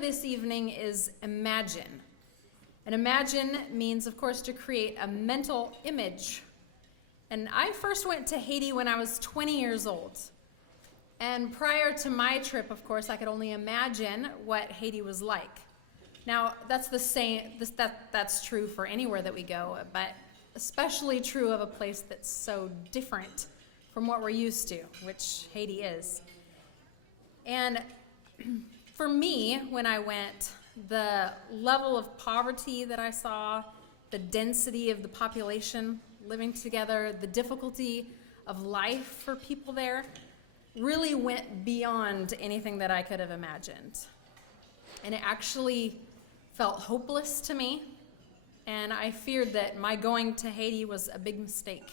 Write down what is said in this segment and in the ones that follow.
this evening is imagine. And imagine means, of course, to create a mental image. And I first went to Haiti when I was 20 years old. And prior to my trip, of course, I could only imagine what Haiti was like. Now, that's the same. That's true for anywhere that we go, but especially true of a place that's so different from what we're used to, which Haiti is. And for me, when I went, the level of poverty that I saw, the density of the population living together, the difficulty of life for people there, really went beyond anything that I could have imagined. And it actually felt hopeless to me, and I feared that my going to Haiti was a big mistake.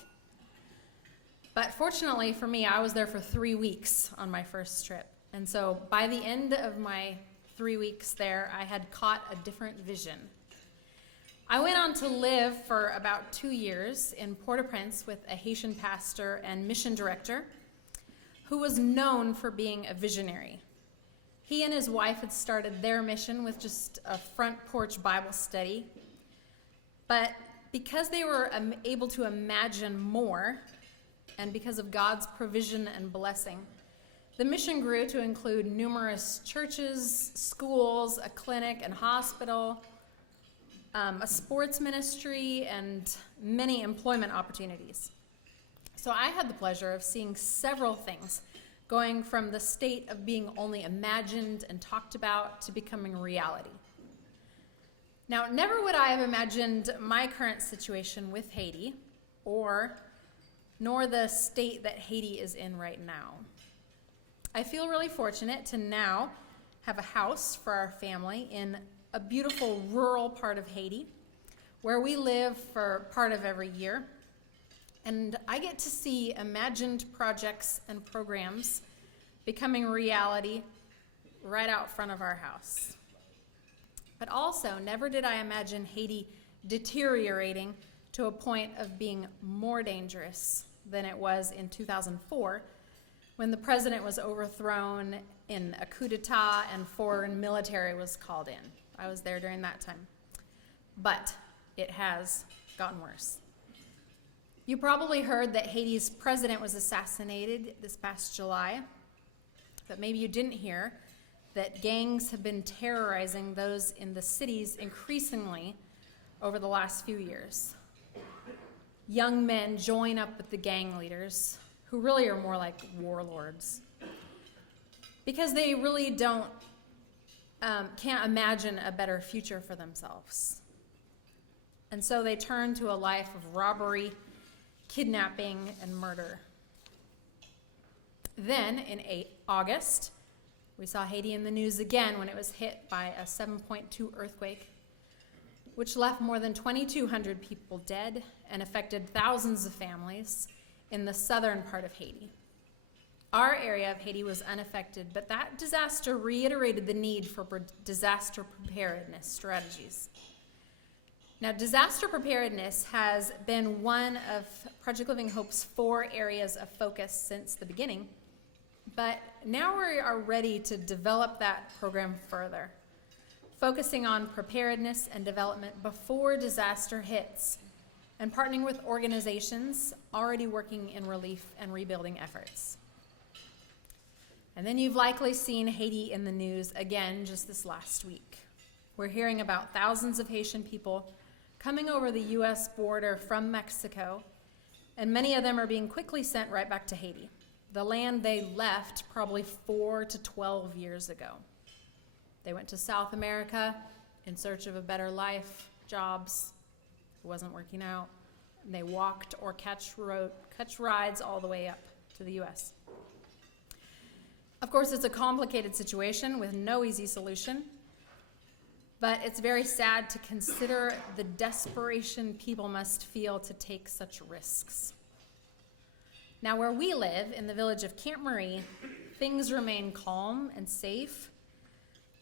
But fortunately for me, I was there for 3 weeks on my first trip. And so by the end of my 3 weeks there, I had caught a different vision. I went on to live for about 2 years in Port-au-Prince with a Haitian pastor and mission director who was known for being a visionary. He and his wife had started their mission with just a front porch Bible study. But because they were able to imagine more, and because of God's provision and blessing, the mission grew to include numerous churches, schools, a clinic and hospital, a sports ministry, and many employment opportunities. So I had the pleasure of seeing several things, going from the state of being only imagined and talked about to becoming reality. Now, never would I have imagined my current situation with Haiti, nor the state that Haiti is in right now. I feel really fortunate to now have a house for our family in a beautiful rural part of Haiti, where we live for part of every year. And I get to see imagined projects and programs becoming reality right out front of our house. But also, never did I imagine Haiti deteriorating to a point of being more dangerous than it was in 2004, when the president was overthrown in a coup d'etat and foreign military was called in. I was there during that time. But it has gotten worse. You probably heard that Haiti's president was assassinated this past July, but maybe you didn't hear that gangs have been terrorizing those in the cities increasingly over the last few years. Young men join up with the gang leaders, who really are more like warlords, because they really can't imagine a better future for themselves. And so they turn to a life of robbery, kidnapping, and murder. Then, in August, we saw Haiti in the news again when it was hit by a 7.2 earthquake, which left more than 2,200 people dead and affected thousands of families in the southern part of Haiti. Our area of Haiti was unaffected, but that disaster reiterated the need for disaster preparedness strategies. Now, disaster preparedness has been one of Project Living Hope's 4 areas of focus since the beginning, but now we are ready to develop that program further, focusing on preparedness and development before disaster hits, and partnering with organizations already working in relief and rebuilding efforts. And then you've likely seen Haiti in the news again just this last week. We're hearing about thousands of Haitian people coming over the U.S. border from Mexico, and many of them are being quickly sent right back to Haiti, the land they left probably 4 to 12 years ago. They went to South America in search of a better life, jobs. It wasn't working out. And they walked or catch rides all the way up to the U.S. Of course, it's a complicated situation with no easy solution, but it's very sad to consider the desperation people must feel to take such risks. Now, where we live, in the village of Camp Marie, things remain calm and safe,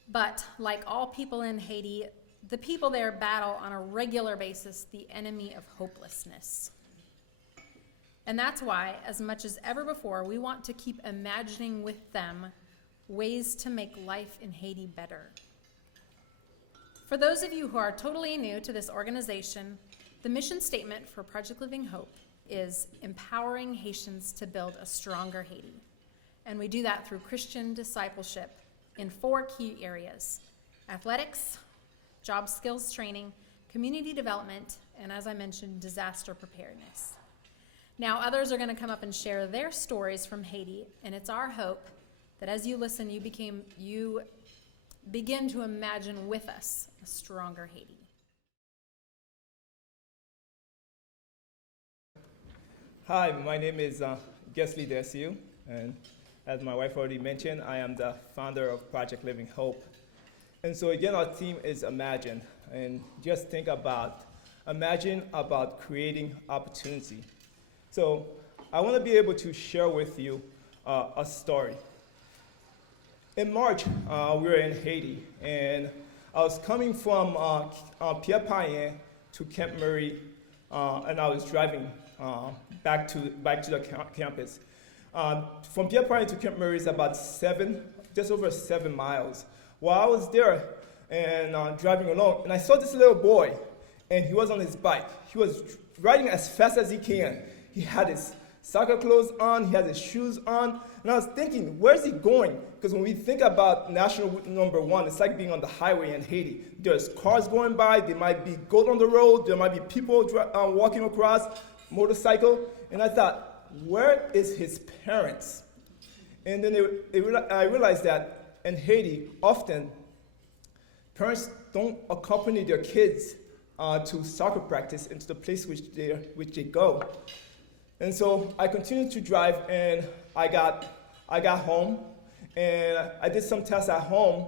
but like all people in Haiti, the people there battle on a regular basis the enemy of hopelessness. And that's why, as much as ever before, we want to keep imagining with them ways to make life in Haiti better. For those of you who are totally new to this organization, the mission statement for Project Living Hope is empowering Haitians to build a stronger Haiti. And we do that through Christian discipleship in 4 key areas: athletics, job skills training, community development, and as I mentioned, disaster preparedness. Now, others are going to come up and share their stories from Haiti, and it's our hope that as you listen, you begin to imagine with us a stronger Haiti. Hi, my name is Gesli Desiu, and as my wife already mentioned, I am the founder of Project Living Hope. And so again, our theme is Imagine, and just imagine about creating opportunity. So I want to be able to share with you a story. In March, we were in Haiti, and I was coming from Pierre Payen to Camp Murray, and I was driving back to the campus. From Pierre Payen to Camp Murray is about just over 7 miles. While I was there and driving along, and I saw this little boy, and he was on his bike. He was riding as fast as he can. He had his soccer clothes on, he had his shoes on, and I was thinking, where's he going? Because when we think about national route number 1, it's like being on the highway in Haiti. There's cars going by, there might be goat on the road, there might be people walking across, motorcycle, and I thought, where is his parents? And then I realized that in Haiti, often, parents don't accompany their kids to soccer practice and to the place which they go. And so I continued to drive, and I got home, and I did some tests at home,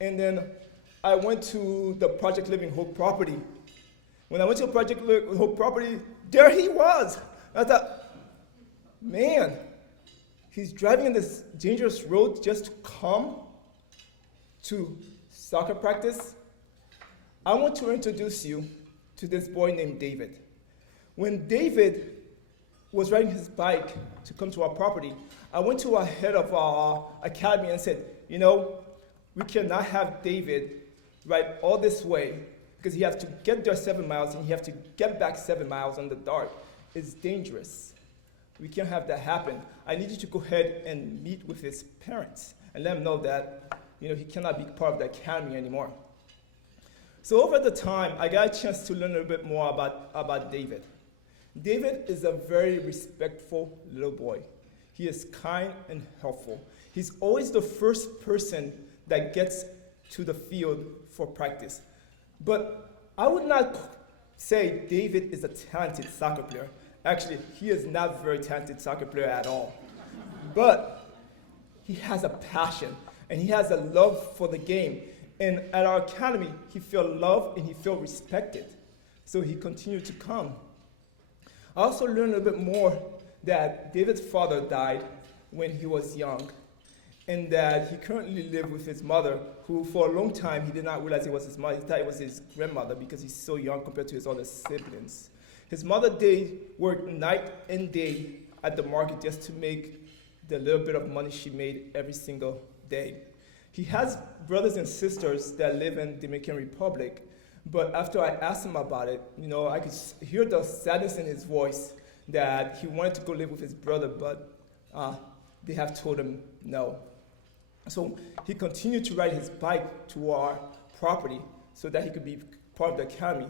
and then I went to the Project Living Hope property. When I went to the Project Living Hope property, there he was. I thought, man, he's driving in this dangerous road just to come to soccer practice. I want to introduce you to this boy named David. When David was riding his bike to come to our property, I went to our head of our academy and said, we cannot have David ride all this way because he has to get there 7 miles and he has to get back 7 miles in the dark. It's dangerous. We can't have that happen. I need you to go ahead and meet with his parents and let him know that he cannot be part of the academy anymore. So over the time, I got a chance to learn a little bit more about David. David is a very respectful little boy. He is kind and helpful. He's always the first person that gets to the field for practice. But I would not say David is a talented soccer player. Actually, he is not a very talented soccer player at all. But he has a passion, and he has a love for the game. And at our academy, he felt loved and he felt respected. So he continued to come. I also learned a little bit more that David's father died when he was young, and that he currently lived with his mother, who for a long time he did not realize it was his mother. He thought it was his grandmother because he's so young compared to his other siblings. His mother worked night and day at the market just to make the little bit of money she made every single day. He has brothers and sisters that live in the Dominican Republic, but after I asked him about it, I could hear the sadness in his voice that he wanted to go live with his brother, but they have told him no. So he continued to ride his bike to our property so that he could be part of the academy.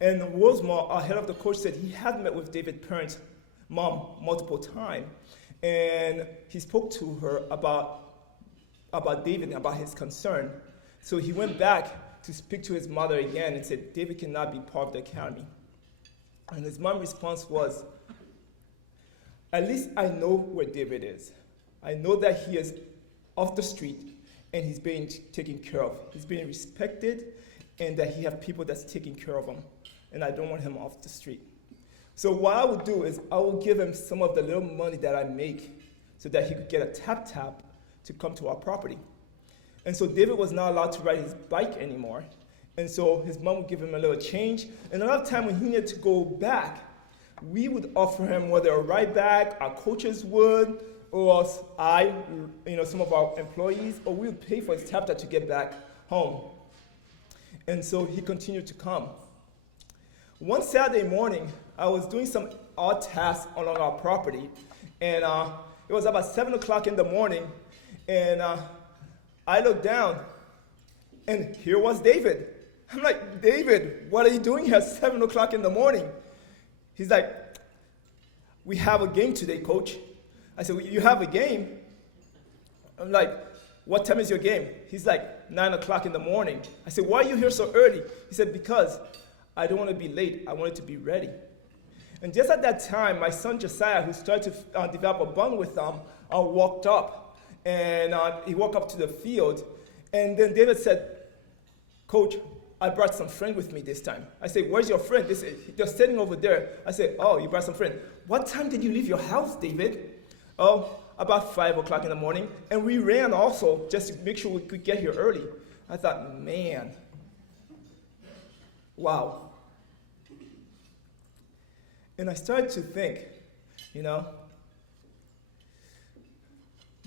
And Rosemar, our head of the coach, said he had met with David's parents' mom multiple times, and he spoke to her about David and about his concern. So he went back to speak to his mother again and said, David cannot be part of the academy. And his mom's response was, at least I know where David is. I know that he is off the street and he's being taken care of. He's being respected and that he has people that's taking care of him. And I don't want him off the street. So what I would do is I will give him some of the little money that I make so that he could get a tap-tap to come to our property. And so David was not allowed to ride his bike anymore. And so his mom would give him a little change. And a lot of time when he needed to go back, we would offer him whether a ride back, our coaches would, or some of our employees, or we would pay for his tap-tap to get back home. And so he continued to come. One Saturday morning, I was doing some odd tasks along our property, and it was about 7 o'clock in the morning, and I looked down, and here was David. I'm like, David, what are you doing here at 7 o'clock in the morning? He's like, we have a game today, coach. I said, well, you have a game? I'm like, what time is your game? He's like, 9 o'clock in the morning. I said, why are you here so early? He said, because I don't want to be late. I wanted to be ready. And just at that time, my son Josiah, who started to develop a bond with them, walked up. And he walked up to the field. And then David said, Coach, I brought some friend with me this time. I said, where's your friend? They said, they're sitting over there. I said, oh, you brought some friend. What time did you leave your house, David? Oh, about 5 o'clock in the morning. And we ran also just to make sure we could get here early. I thought, man, wow. And I started to think,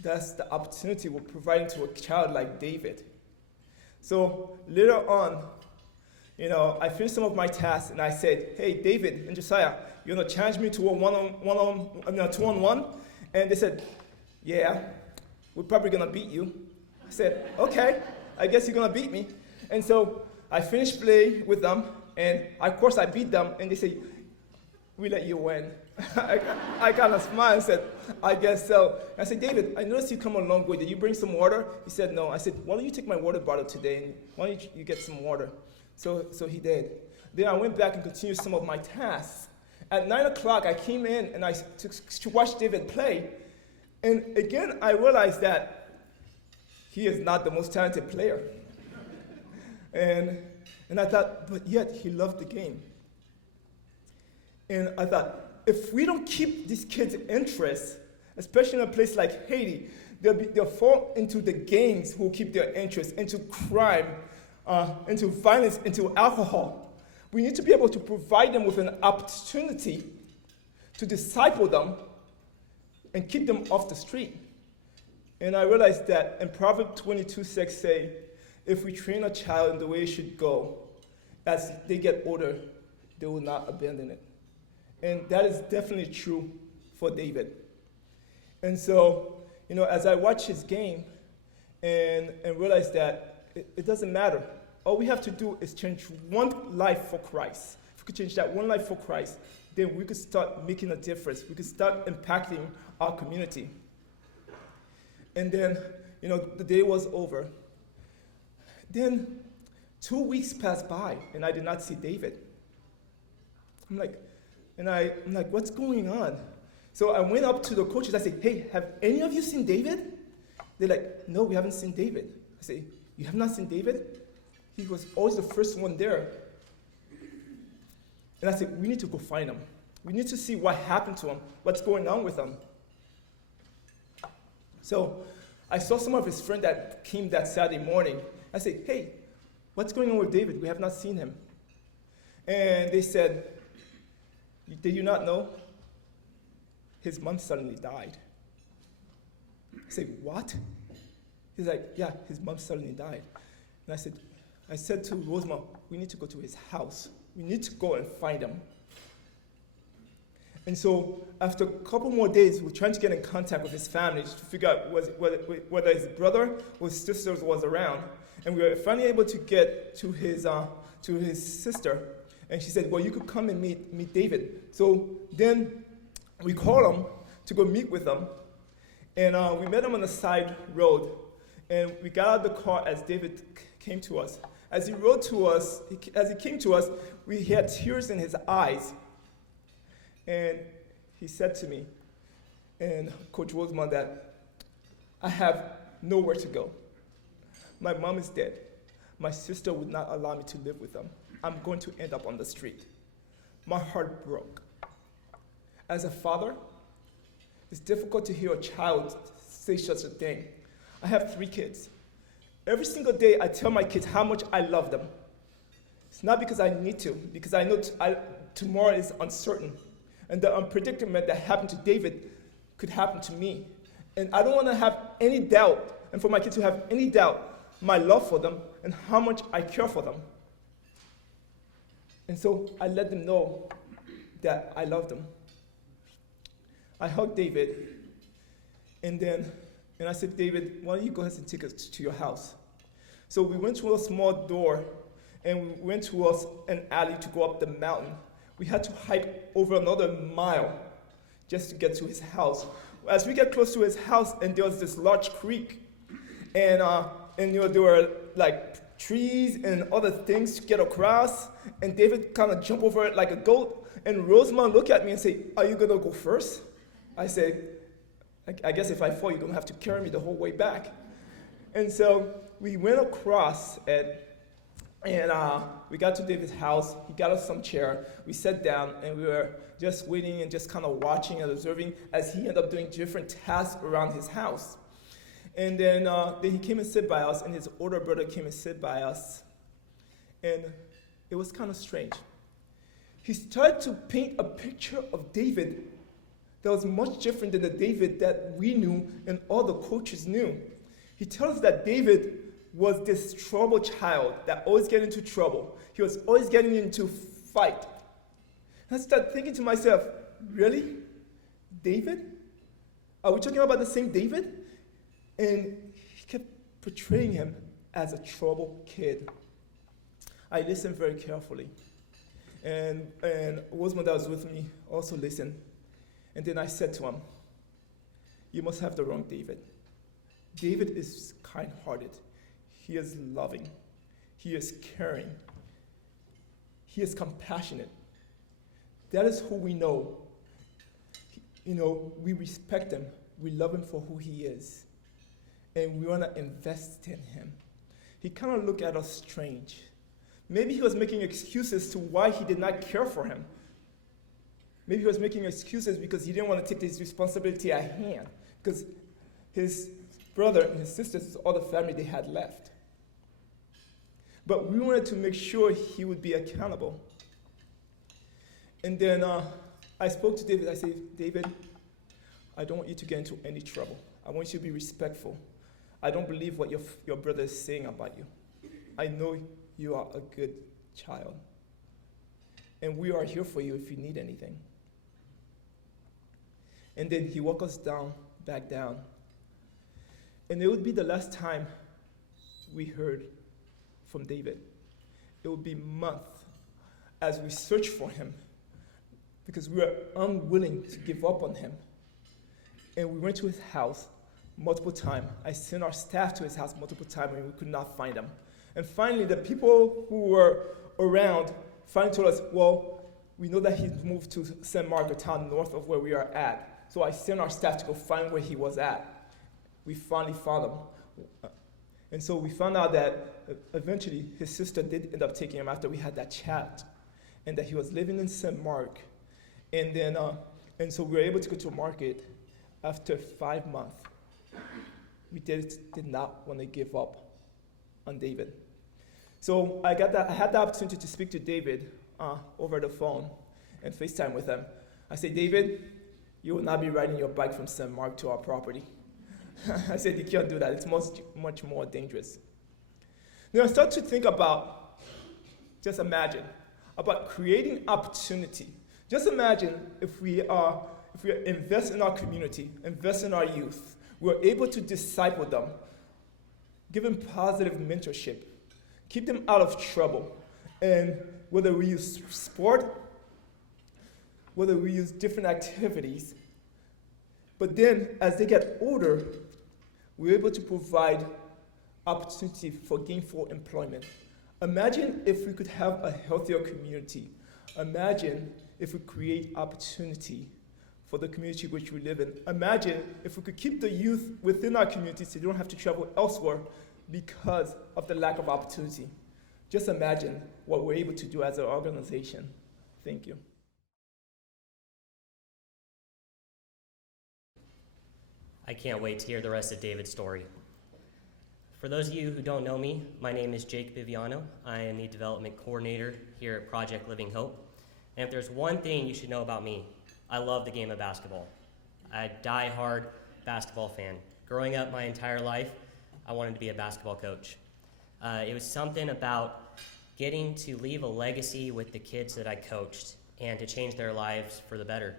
that's the opportunity we're providing to a child like David. So later on, I finished some of my tasks and I said, hey, David and Josiah, you want to challenge me to a two-on-one? And they said, yeah, we're probably going to beat you. I said, okay, I guess you're going to beat me. And so I finished playing with them, and of course I beat them, and they say, we let you win. I kind of smiled and said, I guess so. I said, David, I noticed you come a long way. Did you bring some water? He said, no. I said, why don't you take my water bottle today, and why don't you get some water? So he did. Then I went back and continued some of my tasks. At 9 o'clock, I came in and I to watch David play. And again, I realized that he is not the most talented player. and I thought, but yet he loved the game. And I thought, if we don't keep these kids' interest, especially in a place like Haiti, they'll fall into the gangs who keep their interest, into crime, into violence, into alcohol. We need to be able to provide them with an opportunity to disciple them and keep them off the street. And I realized that in Proverbs 22:6 say, if we train a child in the way it should go, as they get older, they will not abandon it. And that is definitely true for David. And so, as I watch his game and realize that it doesn't matter. All we have to do is change one life for Christ. If we could change that one life for Christ, then we could start making a difference. We could start impacting our community. And then, the day was over. Then 2 weeks passed by, and I did not see David. I'm like, what's going on? So I went up to the coaches. I said, hey, have any of you seen David? They're like, no, we haven't seen David. I say, you have not seen David? He was always the first one there. And I said, we need to go find him. We need to see what happened to him, what's going on with him. So I saw some of his friends that came that Saturday morning. I said, hey, what's going on with David? We have not seen him. And they said, did you not know? His mom suddenly died. I said, what? He's like, yeah, his mom suddenly died. And I said to Rosemont, we need to go to his house. We need to go and find him. And so after a couple more days, we're trying to get in contact with his family to figure out whether his brother or his sister was around. And we were finally able to get to his sister. And she said, well, you could come and meet David. So then we called him to go meet with him. And we met him on the side road. And we got out of the car as David came to us. As he came to us, he had tears in his eyes. And he said to me, and Coach Rosemont, that I have nowhere to go. My mom is dead. My sister would not allow me to live with them. I'm going to end up on the street. My heart broke. As a father, it's difficult to hear a child say such a thing. I have 3 kids. Every single day, I tell my kids how much I love them. It's not because I need to, because I know tomorrow is uncertain. And the unpredictable that happened to David could happen to me. And I don't want to have any doubt, and for my kids to have any doubt, my love for them and how much I care for them. And so I let them know that I loved them. I hugged David, and I said, David, why don't you go ahead and take us to your house? So we went to a small door, and we went to an alley to go up the mountain. We had to hike over another mile just to get to his house. As we get close to his house, and there was this large creek, and there were like trees and other things to get across, and David kind of jumped over it like a goat, and Rosamond looked at me and said, are you gonna go first? I said, I guess if I fall, you're gonna have to carry me the whole way back. And so we went across and we got to David's house. He got us some chair. We sat down, and we were just waiting and just kind of watching and observing as he ended up doing different tasks around his house. And then he came and sat by us, and his older brother came and sat by us. And it was kind of strange. He started to paint a picture of David that was much different than the David that we knew and all the coaches knew. He tells us that David was this troubled child that always get into trouble. He was always getting into fight. And I started thinking to myself, really? David? Are we talking about the same David? And he kept portraying him as a troubled kid. I listened very carefully. And Rosamond that was with me also listened. And then I said to him, you must have the wrong David. David is kind-hearted. He is loving. He is caring. He is compassionate. That is who we know. We respect him. We love him for who he is. And we want to invest in him. He kind of looked at us strange. Maybe he was making excuses to why he did not care for him. Maybe he was making excuses because he didn't want to take his responsibility at hand. Because his brother and his sisters, all the family they had left. But we wanted to make sure he would be accountable. And then I spoke to David. I said, David, I don't want you to get into any trouble. I want you to be respectful. I don't believe what your brother is saying about you. I know you are a good child. And we are here for you if you need anything. And then he walked us back down. And it would be the last time we heard from David. It would be months as we searched for him because we were unwilling to give up on him. And we went to his house multiple times. I sent our staff to his house multiple times, and we could not find him. And finally, the people who were around finally told us, well, we know that he's moved to St. Mark, a town north of where we are at. So I sent our staff to go find where he was at. We finally found him. And so we found out that eventually his sister did end up taking him after we had that chat, and that he was living in St. Mark. And then, and so we were able to go to market after 5 months. We did not want to give up on David. So I had the opportunity to speak to David over the phone and FaceTime with him. I said, David, you will not be riding your bike from St. Mark to our property. I said, you can't do that. It's much more dangerous. Then I started to think about, just imagine, about creating opportunity. Just imagine if we invest in our community, invest in our youth, we're able to disciple them, give them positive mentorship, keep them out of trouble. And whether we use sport, whether we use different activities, but then as they get older, we're able to provide opportunity for gainful employment. Imagine if we could have a healthier community. Imagine if we create opportunity for the community which we live in. Imagine if we could keep the youth within our community so they don't have to travel elsewhere because of the lack of opportunity. Just imagine what we're able to do as an organization. Thank you. I can't wait to hear the rest of David's story. For those of you who don't know me, my name is Jake Viviano. I am the development coordinator here at Project Living Hope. And if there's one thing you should know about me, I love the game of basketball. I'm a die-hard basketball fan. Growing up my entire life, I wanted to be a basketball coach. It was something about getting to leave a legacy with the kids that I coached and to change their lives for the better.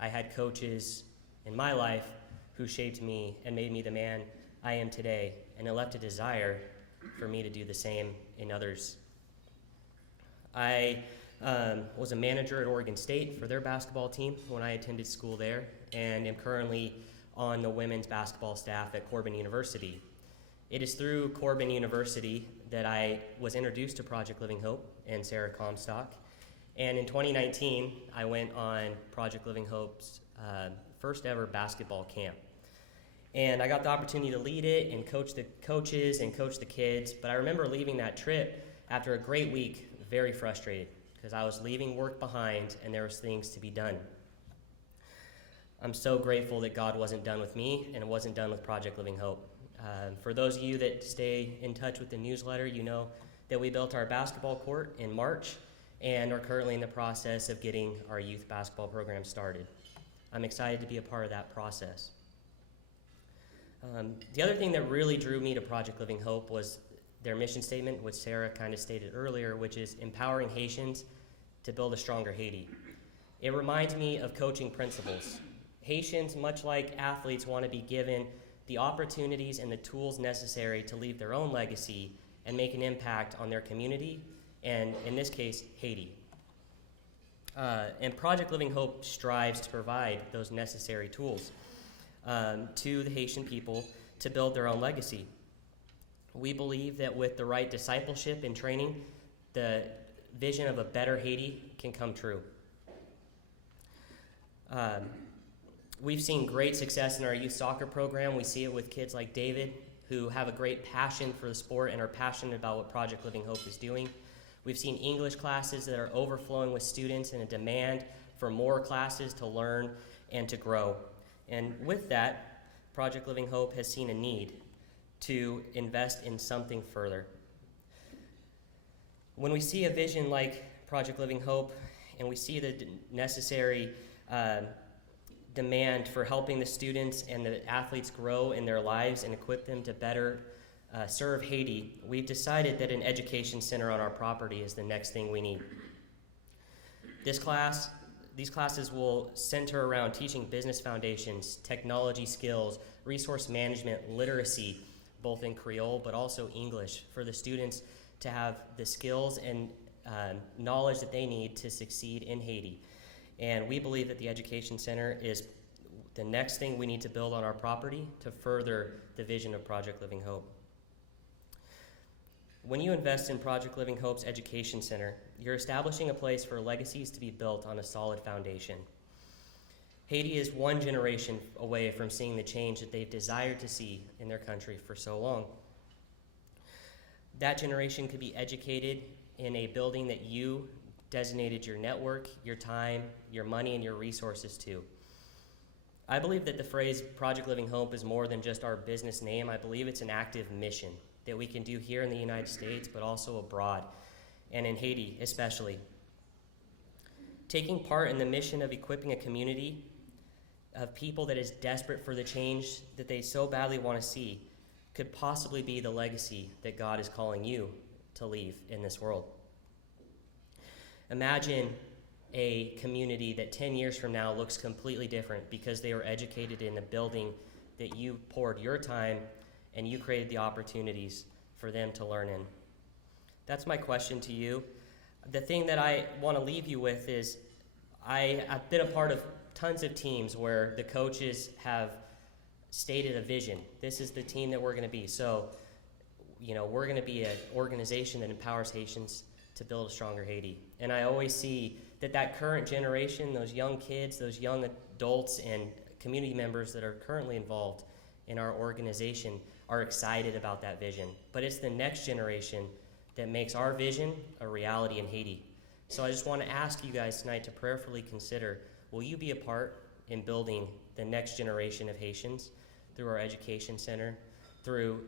I had coaches in my life who shaped me and made me the man I am today, and it left a desire for me to do the same in others. I was a manager at Oregon State for their basketball team when I attended school there, and am currently on the women's basketball staff at Corbin University. It is through Corbin University that I was introduced to Project Living Hope and Sarah Comstock, and in 2019, I went on Project Living Hope's first ever basketball camp. And I got the opportunity to lead it and coach the coaches and coach the kids, but I remember leaving that trip after a great week, very frustrated, because I was leaving work behind and there was things to be done. I'm so grateful that God wasn't done with me and it wasn't done with Project Living Hope. For those of you that stay in touch with the newsletter, you know that we built our basketball court in March and are currently in the process of getting our youth basketball program started. I'm excited to be a part of that process. The other thing that really drew me to Project Living Hope was their mission statement, which Sarah kind of stated earlier, which is empowering Haitians to build a stronger Haiti. It reminds me of coaching principles. Haitians, much like athletes, want to be given the opportunities and the tools necessary to leave their own legacy and make an impact on their community, and in this case, Haiti. And Project Living Hope strives to provide those necessary tools to the Haitian people to build their own legacy. We believe that with the right discipleship and training, the vision of a better Haiti can come true. We've seen great success in our youth soccer program. We see it with kids like David, who have a great passion for the sport and are passionate about what Project Living Hope is doing. We've seen English classes that are overflowing with students and a demand for more classes to learn and to grow. And with that, Project Living Hope has seen a need to invest in something further. When we see a vision like Project Living Hope and we see the necessary demand for helping the students and the athletes grow in their lives and equip them to better serve Haiti, we've decided that an education center on our property is the next thing we need. These classes will center around teaching business foundations, technology skills, resource management, literacy, both in Creole but also English, for the students to have the skills and knowledge that they need to succeed in Haiti. And we believe that the Education Center is the next thing we need to build on our property to further the vision of Project Living Hope. When you invest in Project Living Hope's Education Center, you're establishing a place for legacies to be built on a solid foundation. Haiti is one generation away from seeing the change that they've desired to see in their country for so long. That generation could be educated in a building that you designated your network, your time, your money, and your resources to. I believe that the phrase Project Living Hope is more than just our business name. I believe it's an active mission that we can do here in the United States, but also abroad, and in Haiti especially. Taking part in the mission of equipping a community of people that is desperate for the change that they so badly want to see could possibly be the legacy that God is calling you to leave in this world. Imagine a community that 10 years from now looks completely different because they were educated in a building that you poured your time and you created the opportunities for them to learn in. That's my question to you. The thing that I want to leave you with is I've been a part of tons of teams where the coaches have stated a vision. This is the team that we're going to be. So, we're going to be an organization that empowers Haitians to build a stronger Haiti. And I always see that current generation, those young kids, those young adults and community members that are currently involved in our organization are excited about that vision. But it's the next generation that makes our vision a reality in Haiti. So I just want to ask you guys tonight to prayerfully consider, will you be a part in building the next generation of Haitians through our education center, through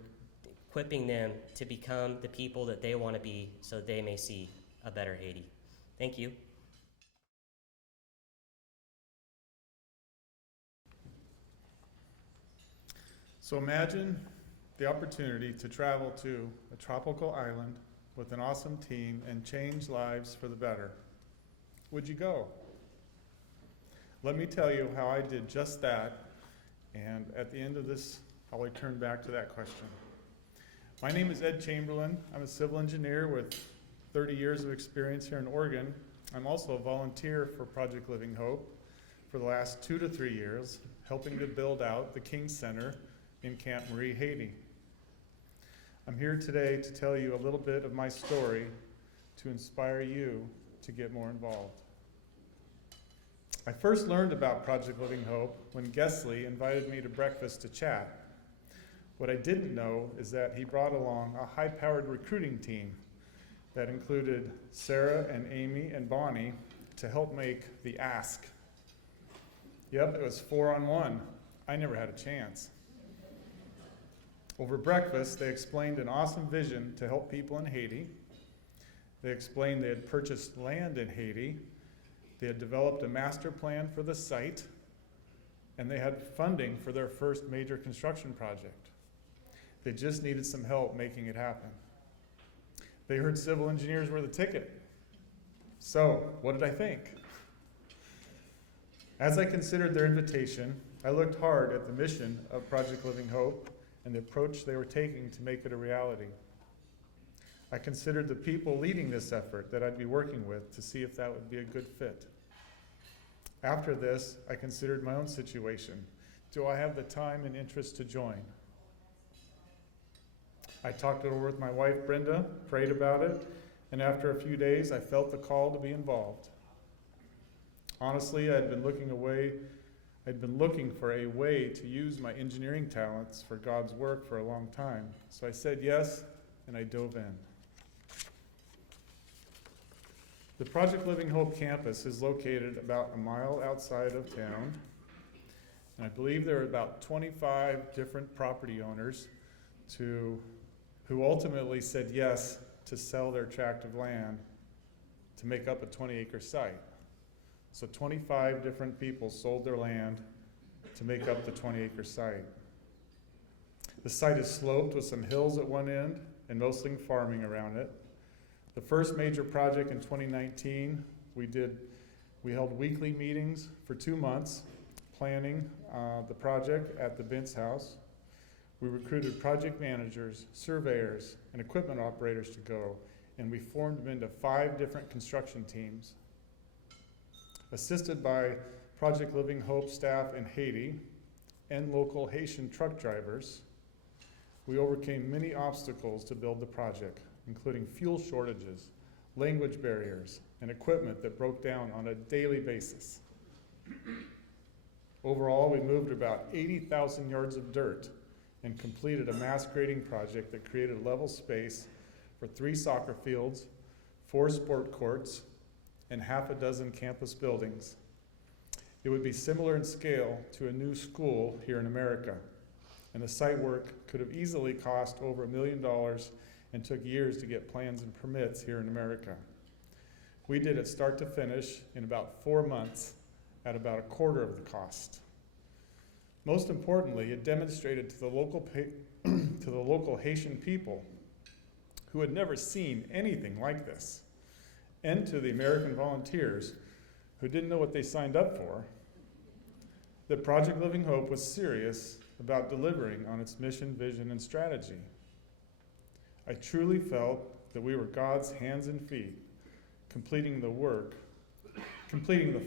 equipping them to become the people that they want to be so they may see a better Haiti? Thank you. So imagine the opportunity to travel to a tropical island with an awesome team and change lives for the better. Would you go? Let me tell you how I did just that, and at the end of this, I'll return back to that question. My name is Ed Chamberlain. I'm a civil engineer with 30 years of experience here in Oregon. I'm also a volunteer for Project Living Hope for the last 2 to 3 years, helping to build out the King Center in Camp Marie, Haiti. I'm here today to tell you a little bit of my story to inspire you to get more involved. I first learned about Project Living Hope when Gesley invited me to breakfast to chat. What I didn't know is that he brought along a high-powered recruiting team that included Sarah and Amy and Bonnie to help make the ask. Yep, it was 4-on-1. I never had a chance. Over breakfast, they explained an awesome vision to help people in Haiti. They explained they had purchased land in Haiti. They had developed a master plan for the site, and they had funding for their first major construction project. They just needed some help making it happen. They heard civil engineers were the ticket. So, what did I think? As I considered their invitation, I looked hard at the mission of Project Living Hope and the approach they were taking to make it a reality. I considered the people leading this effort that I'd be working with to see if that would be a good fit. After this, I considered my own situation. Do I have the time and interest to join? I talked it over with my wife, Brenda, prayed about it, and after a few days, I felt the call to be involved. Honestly, I'd been looking for a way to use my engineering talents for God's work for a long time. So I said yes, and I dove in. The Project Living Hope campus is located about a mile outside of town, and I believe there are about 25 different property owners who ultimately said yes to sell their tract of land to make up a 20-acre site. So 25 different people sold their land to make up the 20-acre site. The site is sloped with some hills at one end and mostly farming around it. The first major project in 2019, we held weekly meetings for 2 months, planning the project at the Bent's house. We recruited project managers, surveyors, and equipment operators to go, and we formed them into 5 different construction teams. Assisted by Project Living Hope staff in Haiti and local Haitian truck drivers, we overcame many obstacles to build the project, including fuel shortages, language barriers, and equipment that broke down on a daily basis. Overall, we moved about 80,000 yards of dirt and completed a mass grading project that created level space for 3 soccer fields, 4 sport courts, and half a dozen campus buildings. It would be similar in scale to a new school here in America, and the site work could have easily cost over $1 million and took years to get plans and permits here in America. We did it start to finish in about 4 months at about a quarter of the cost. Most importantly, it demonstrated to the local Haitian people who had never seen anything like this, and to the American volunteers who didn't know what they signed up for, that Project Living Hope was serious about delivering on its mission, vision, and strategy. I truly felt that we were God's hands and feet, completing the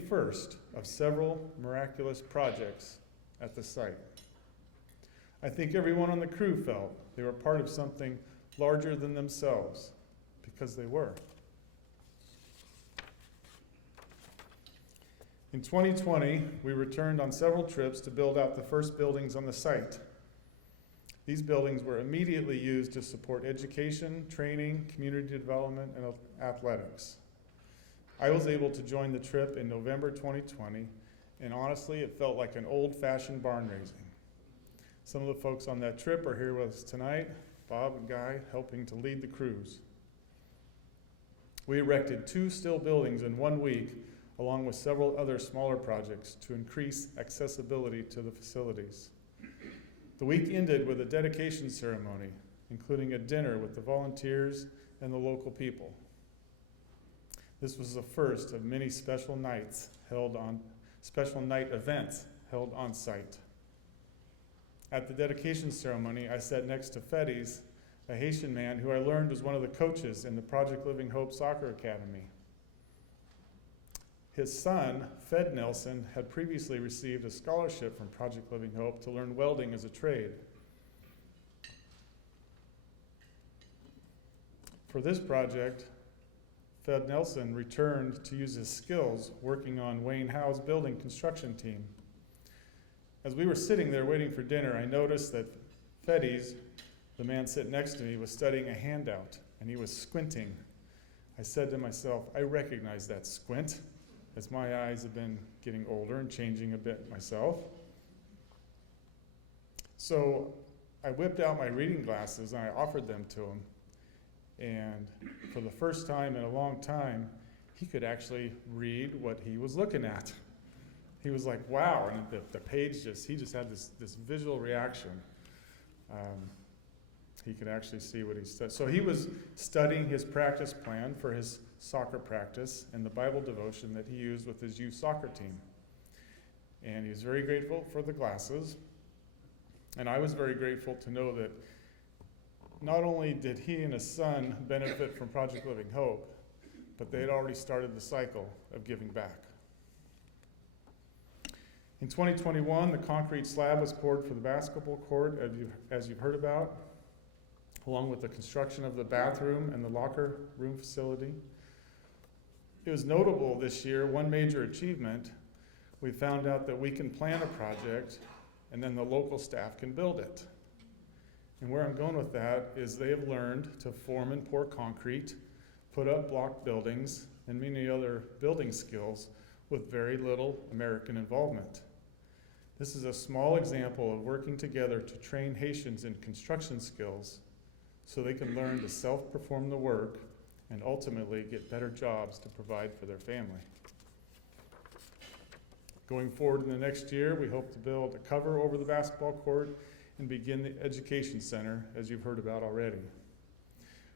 first of several miraculous projects at the site. I think everyone on the crew felt they were part of something larger than themselves, because they were. In 2020, we returned on several trips to build out the first buildings on the site. These buildings were immediately used to support education, training, community development, and athletics. I was able to join the trip in November 2020, and honestly, it felt like an old-fashioned barn raising. Some of the folks on that trip are here with us tonight, Bob and Guy, helping to lead the crews. We erected 2 steel buildings in 1 week, along with several other smaller projects to increase accessibility to the facilities. The week ended with a dedication ceremony, including a dinner with the volunteers and the local people. This was the first of many special night events held on site. At the dedication ceremony, I sat next to Fedis, a Haitian man who I learned was one of the coaches in the Project Living Hope Soccer Academy. His son, Fed Nelson, had previously received a scholarship from Project Living Hope to learn welding as a trade. For this project, Fed Nelson returned to use his skills working on Wayne Howe's building construction team. As we were sitting there waiting for dinner, I noticed that Fedis, the man sitting next to me, was studying a handout, and he was squinting. I said to myself, I recognize that squint, as my eyes have been getting older and changing a bit myself. So I whipped out my reading glasses and I offered them to him. And for the first time in a long time, he could actually read what he was looking at. He was like, wow, and the page he just had this visual reaction. He could actually see what he studied. So he was studying his practice plan for his soccer practice and the Bible devotion that he used with his youth soccer team. And he was very grateful for the glasses. And I was very grateful to know that not only did he and his son benefit from Project Living Hope, but they had already started the cycle of giving back. In 2021, the concrete slab was poured for the basketball court, as you've heard about, along with the construction of the bathroom and the locker room facility. It was notable this year, one major achievement, we found out that we can plan a project and then the local staff can build it. And where I'm going with that is they have learned to form and pour concrete, put up block buildings, and many other building skills with very little American involvement. This is a small example of working together to train Haitians in construction skills so they can learn to self-perform the work and ultimately get better jobs to provide for their family. Going forward in the next year, we hope to build a cover over the basketball court and begin the education center, as you've heard about already.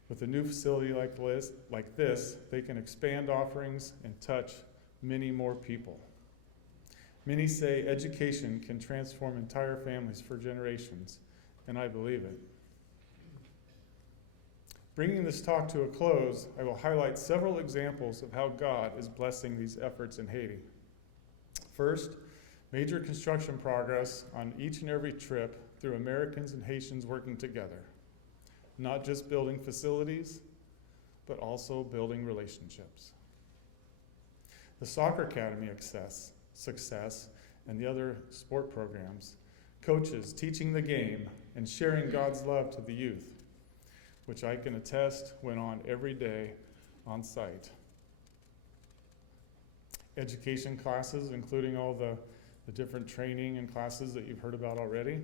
With a new facility like this, they can expand offerings and touch many more people. Many say education can transform entire families for generations, and I believe it. Bringing this talk to a close, I will highlight several examples of how God is blessing these efforts in Haiti. First, major construction progress on each and every trip through Americans and Haitians working together. Not just building facilities, but also building relationships. The Soccer Academy success and the other sport programs, coaches teaching the game and sharing God's love to the youth, which I can attest went on every day on site. Education classes, including all the different training and classes that you've heard about already.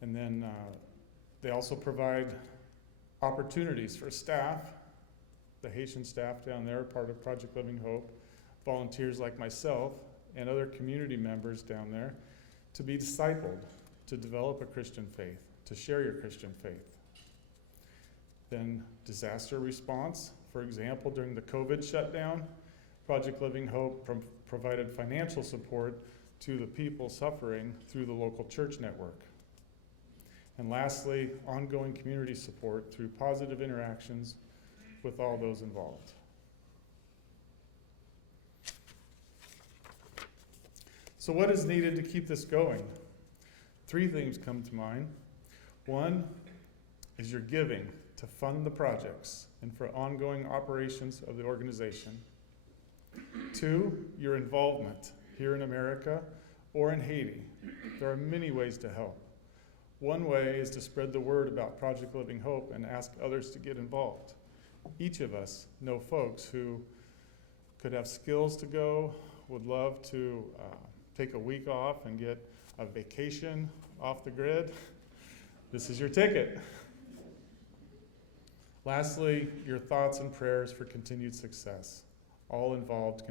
And then they also provide opportunities for staff, the Haitian staff down there, part of Project Living Hope, volunteers like myself, and other community members down there to be discipled, to develop a Christian faith, to share your Christian faith. Then disaster response, for example, during the COVID shutdown, Project Living Hope provided financial support to the people suffering through the local church network. And lastly, ongoing community support through positive interactions with all those involved. So what is needed to keep this going? 3 things come to mind. 1 is your giving to fund the projects and for ongoing operations of the organization. 2, your involvement here in America or in Haiti. There are many ways to help. One way is to spread the word about Project Living Hope and ask others to get involved. Each of us know folks who could have skills to go, would love to take a week off and get a vacation off the grid. This is your ticket. Lastly, your thoughts and prayers for continued success. All involved